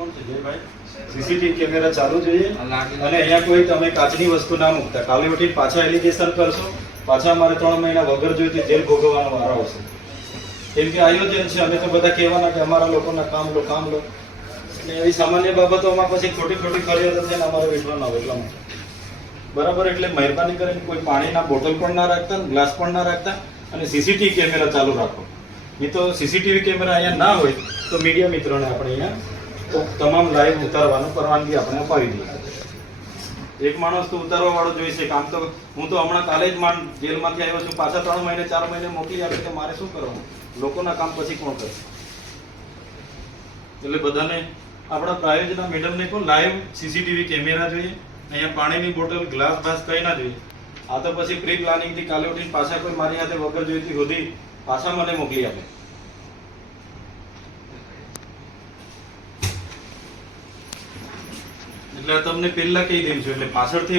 કોણ છે Jaybhai? CCTV camera ચાલુ જોઈએ અને અહીંયા કોઈ તમે કાચની વસ્તુ ના મૂકતા. કાલે ઉઠીને પાછા એલિગેશન કરશો, પાછા અમારે 3 મહિના વગર જોઈતી જેલ ભોગવવાનો વારો આવશે. કેમ કે આયોજન છે, અમે તો બધા કહેવાના કે અમારા લોકોના કામ લો એટલે એવી સામાન્ય બાબતોમાં પછી ખોટી ફરિયાદ થઈને અમારે વેઠવાનો આવે એટલા માટે. બરાબર, એટલે મહેરબાની કરીને કોઈ પાણીના બોટલ પણ ના રાખતા, ગ્લાસ પણ ના રાખતા અને સીસીટીવી કેમેરા ચાલુ રાખો. નહીં તો સીસીટીવી કેમેરા અહીંયા ના હોય તો મીડિયા મિત્રોને આપણે અહીંયા તમામ લાઈવ ઉતારવાનું પરવાનગી આપણે અપાવી દઈએ. એક માણસ તો ઉતારવા વાળો જોઈશે. કામ તો હું તો હમણાં કાલે જ જેલમાંથી આવ્યો છું, પાછા 3 મહિને 4 મહિને મોકલી આપે તો મારે શું કરવાનું? લોકોના કામ પછી કોણ કરશે? એટલે બધાને આપણા પ્રાયોજના મેડમને કહો લાઈવ સીસીટીવી કેમેરા જોઈએ. અહીંયા પાણીની બોટલ, ગ્લાસ બાસ કંઈ ના જોઈએ. આ તો પછી પ્રી પ્લાનિંગથી કાલે ઉઠીને પાછા કોઈ મારી હાથે વગર જોઈતી સુધી પાછા મને મોકલી આપે. એટલે તમને પહેલા કહી દઉં છું, એટલે પાછળથી